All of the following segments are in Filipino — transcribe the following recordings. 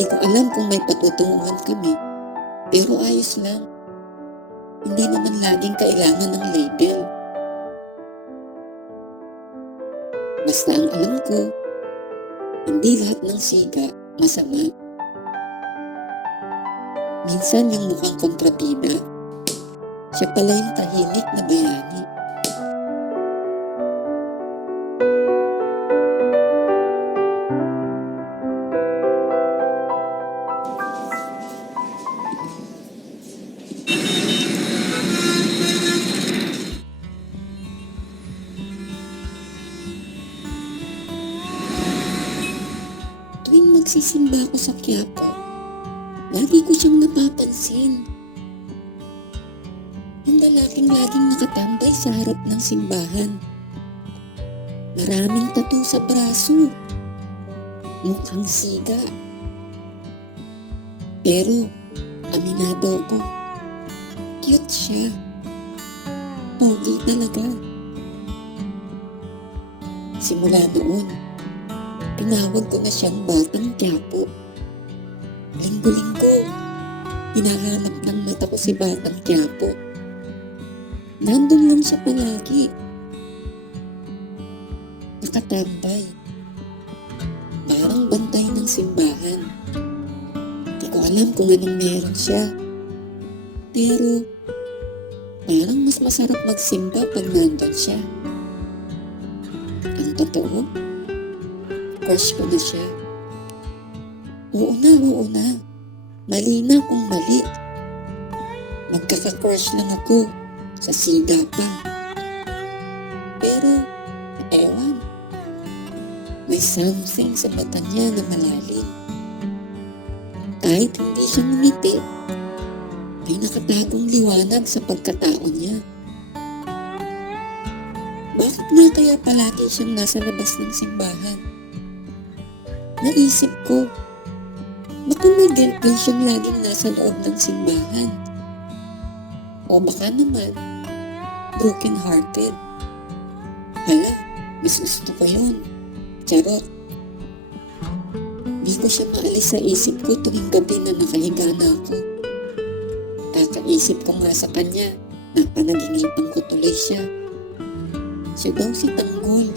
Hindi ko alam kung may patutunguhan kami, pero ayos lang. Hindi naman laging kailangan ng label. Basta ang alam ko, hindi lahat ng siga masama. Minsan yung mukhang kontrabida, siya pala yung tahimik na bayani. Tuwing magsisimba ako sa Quiapo, lagi ko siyang napapansin. Yung lalaking laging nakatambay sa harap ng simbahan. Maraming tattoo sa braso. Mukhang siga. Pero, aminado ko, cute siya. Pogi talaga. Simula noon, tinawag ko na siyang Batang Quiapo. Linggo-linggo, hinahanap ng mata ko si Batang Quiapo. Nandun lang siya palagi. Nakatambay. Parang bantay ng simbahan. Di ko alam kung anong meron siya. Pero, parang mas masarap magsimba pag nandun siya. Ang totoo, crush ko na siya. Oo na. Mali na kung mali. Magkaka-crush lang ako sa siga pa. Pero, ewan. May something sa mata niya na malalim. Kahit hindi siya ngumiti, may nakatagong liwanag sa pagkatao niya. Bakit nga kaya palagi siyang nasa labas ng simbahan? Naisip ko, baka may girlfriend siyang laging nasa loob ng simbahan. O baka naman, broken hearted. Hala, mas gusto ko yun. Charot. Di ko siya maalis sa isip ko tuwing gabi na nakahiga na ako. Kakaisip ko nga sa kanya, napanaginipan ko tuloy siya. Siya daw si Tanggol,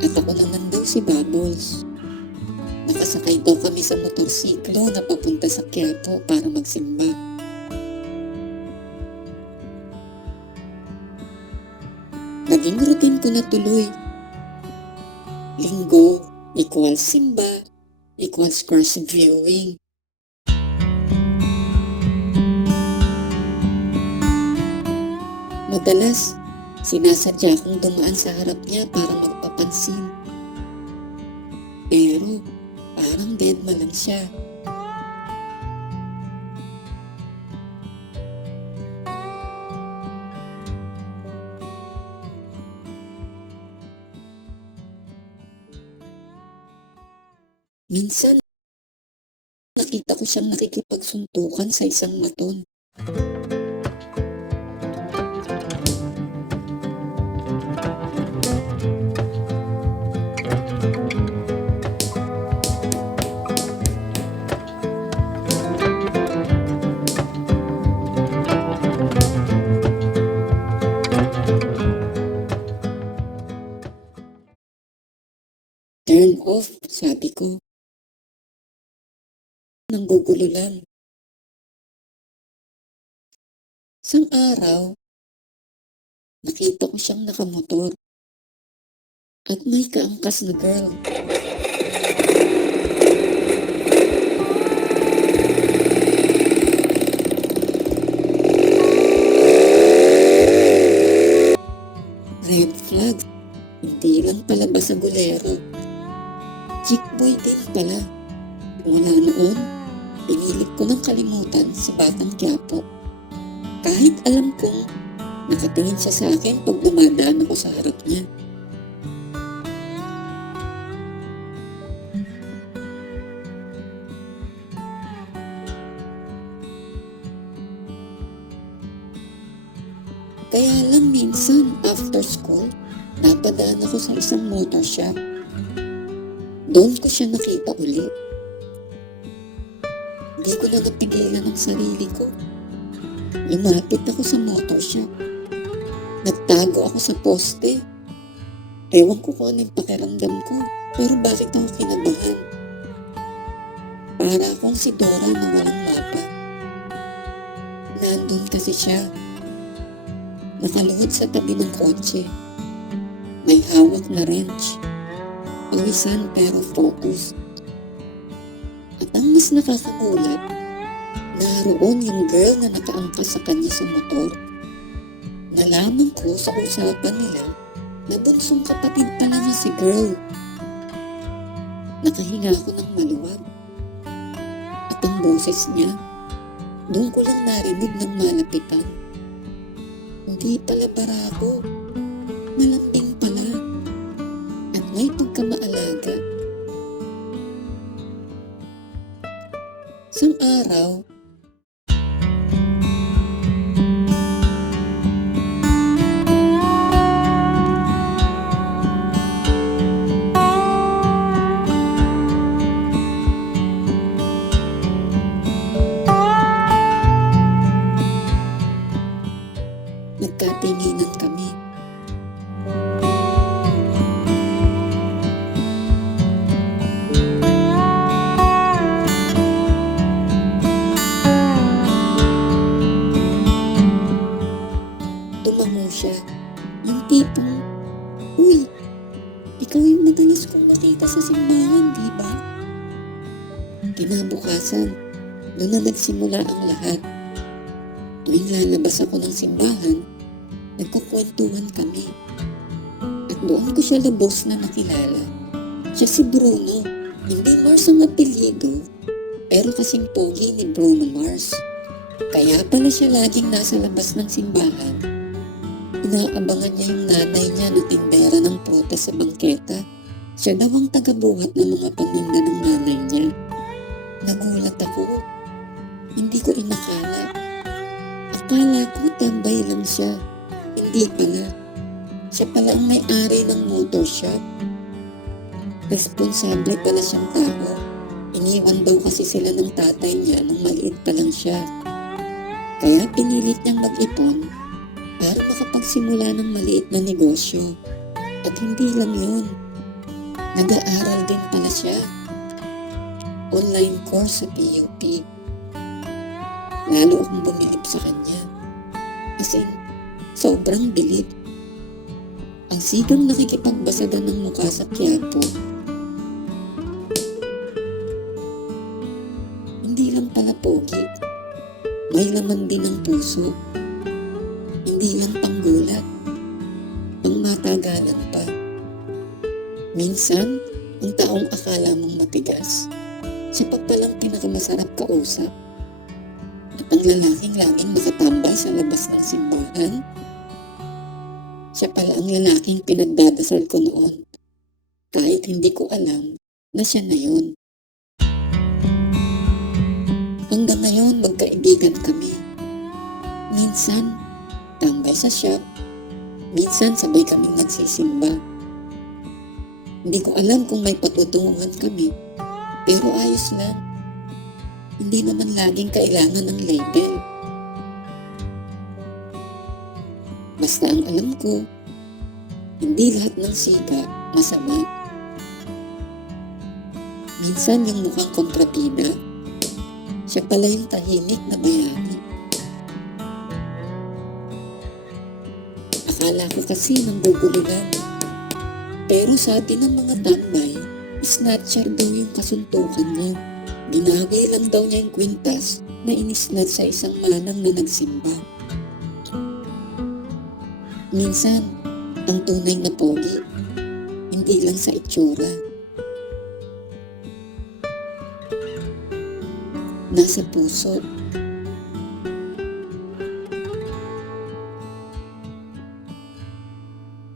at ako naman daw si Bubbles. Nakasakay daw kami sa motorsiklo na papunta sa Quiapo para magsimba. Naging routine ko na tuloy. Linggo equals simba equals course viewing. Madalas, sinasadya kong dumaan sa harap niya para magpapansin. Pero, parang deadma lang siya. Minsan, nakita ko siyang nakikipagsuntukan sa isang maton. Turn off, sabi ko. Nanggugulo lang. Isang araw, nakita ko siyang nakamotor at may kaangkas na girl. Red flag, hindi lang pala basagulero. Chick boy din pala. Mula noon, pinilit ko ng kalimutan si Batang Quiapo. Kahit alam kong nakatingin siya sa akin pag dumadaan ako sa harap niya. Kaya lang minsan, after school, napadaan ako sa isang motor shop. Doon ko siya nakita ulit. Hindi ko na napigilan ang sarili ko. Lumapit ako sa motor shop. Nagtago ako sa poste. Ewan ko kung anong pakiramdam ko, pero bakit ako kinabahan? Para akong si Dora na walang mapa. Nandun kasi siya. Nakaluhod sa tabi ng kotse. May hawak na wrench. Pawisan pero focused. At ang mas nakakagulat, naroon yung girl na nakaangkas sa kanya sa motor. Nalaman ko sa usapan nila na bunsong kapatid pala niya si girl. Nakahinga ako ng maluwag. At ang boses niya, doon ko lang narinig ng malapitan. Hindi pala barako, malambing pala, at may pagkamaalaga. Isang araw, nagkatinginan kami. Tumango siya, yung tipong, "Uy, ikaw yung madalas kong nakita sa simbahan, di ba?" Kinabukasan, doon na nagsimula ang lahat. Tuwing lalabas ako ng simbahan, nagkukwentuhan kami. At doon ko siya lubos na nakilala. Siya si Bruno, hindi Mars ang apelyido, pero kasing pogi ni Bruno Mars. Kaya pala siya laging nasa labas ng simbahan. Inaabangan niya yung nanay niya na tindera ng prutas sa bangketa. Siya daw ang tagabuhat ng mga paninda ng nanay niya. Nagulat ako. Hindi ko inakala. Akala ko tambay lang siya. Hindi pala. Siya pala ang may-ari ng motor shop. Responsable pala siyang tao. Iniwan daw kasi sila ng tatay niya nung maliit pa lang siya. Kaya pinilit niyang mag-ipon para makapagsimula ng maliit na negosyo. At hindi lang yun. Nag-aaral din pala siya. Online course sa PUP. Lalo akong bumilib sa kanya. As in, sobrang bilib. Ang sigang nakikipagbasada ng mukha sa Quiapo. Hindi lang pala pogi. May laman din ang puso. Hindi lang panggulat. Pangmatagalan pa. Minsan, ang taong akala mong matigas, siya pa palang pinakamasarap kausap. At ang lalaking laging nakatambay sa labas ng simbahan, siya pala ang lalaking pinagdadasal ko noon. Kahit hindi ko alam na siya na yun. Hanggang ngayon magkaibigan kami. Minsan, tambay sa shop. Minsan sabay kaming nagsisimba. Hindi ko alam kung may patutunguhan kami, pero ayos lang. Hindi naman laging kailangan ng label. Basta ang alam ko, hindi lahat ng siga masama. Minsan yung mukhang kontrabida, siya pala yung tahimik na bayani. Akala ko kasi nang guguluhan. Pero sabi ng mga tambay, snatcher daw yung kasuntukan niya. Ginagay lang daw niya yung kwintas na inisnat sa isang manang na nagsimba. Minsan, ang tunay na pogi, hindi lang sa itsura. Nasa puso.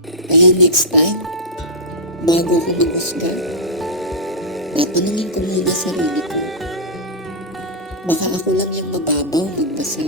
Kaya next time, bago ko maghusga, tatanungin ko muna sarili ko. Baka ako lang yung mababaw magbasa.